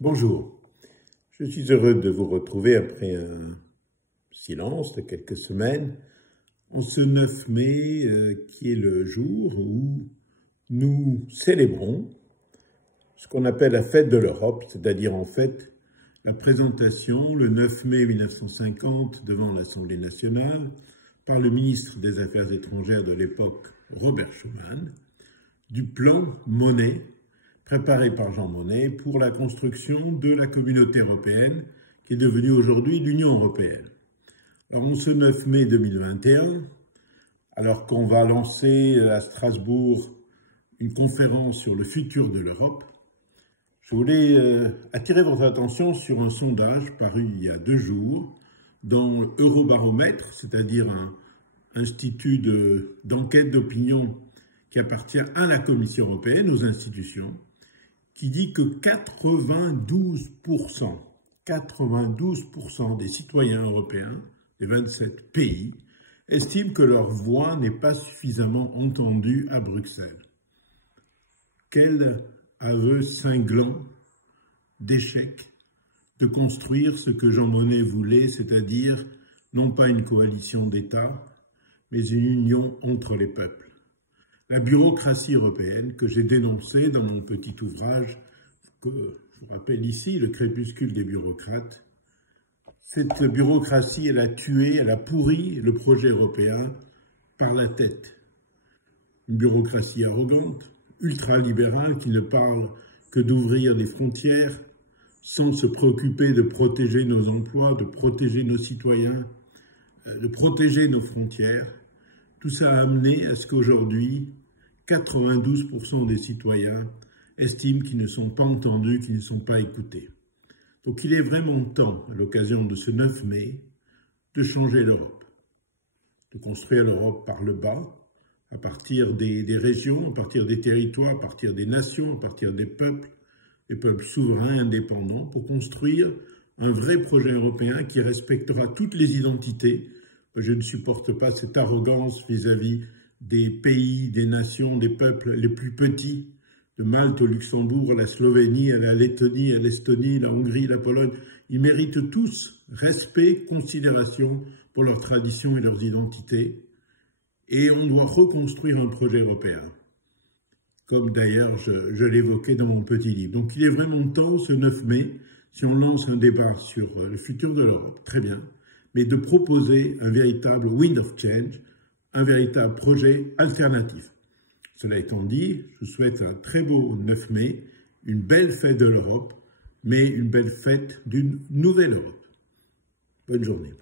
Bonjour, je suis heureux de vous retrouver après un silence de quelques semaines en ce 9 mai qui est le jour où nous célébrons ce qu'on appelle la fête de l'Europe, c'est-à-dire en fait la présentation le 9 mai 1950 devant l'Assemblée nationale par le ministre des Affaires étrangères de l'époque, Robert Schuman, du plan Monnet préparé par Jean Monnet pour la construction de la communauté européenne qui est devenue aujourd'hui l'Union européenne. Alors, en ce 9 mai 2021, alors qu'on va lancer à Strasbourg une conférence sur le futur de l'Europe, je voulais attirer votre attention sur un sondage paru il y a 2 jours dans Eurobaromètre, c'est-à-dire un institut d'enquête d'opinion qui appartient à la Commission européenne, aux institutions, qui dit que 92% des citoyens européens des 27 pays estiment que leur voix n'est pas suffisamment entendue à Bruxelles. Quel aveu cinglant d'échec de construire ce que Jean Monnet voulait, c'est-à-dire non pas une coalition d'États, mais une union entre les peuples. La bureaucratie européenne que j'ai dénoncée dans mon petit ouvrage, que je vous rappelle ici, Le crépuscule des bureaucrates. Cette bureaucratie, elle a tué, elle a pourri le projet européen par la tête. Une bureaucratie arrogante, ultralibérale, qui ne parle que d'ouvrir des frontières sans se préoccuper de protéger nos emplois, de protéger nos citoyens, de protéger nos frontières. Tout ça a amené à ce qu'aujourd'hui, 92% des citoyens estiment qu'ils ne sont pas entendus, qu'ils ne sont pas écoutés. Donc il est vraiment temps, à l'occasion de ce 9 mai, de changer l'Europe, de construire l'Europe par le bas, à partir des régions, à partir des territoires, à partir des nations, à partir des peuples souverains, indépendants, pour construire un vrai projet européen qui respectera toutes les identités. Je ne supporte pas cette arrogance vis-à-vis des pays, des nations, des peuples les plus petits, de Malte au Luxembourg, à la Slovénie, à la Lettonie, à l'Estonie, la Hongrie, la Pologne. Ils méritent tous respect, considération pour leurs traditions et leurs identités. Et on doit reconstruire un projet européen, comme d'ailleurs je l'évoquais dans mon petit livre. Donc il est vraiment temps, ce 9 mai, si on lance un débat sur le futur de l'Europe, très bien, mais de proposer un véritable wind of change, un véritable projet alternatif. Cela étant dit, je vous souhaite un très beau 9 mai, une belle fête de l'Europe, mais une belle fête d'une nouvelle Europe. Bonne journée.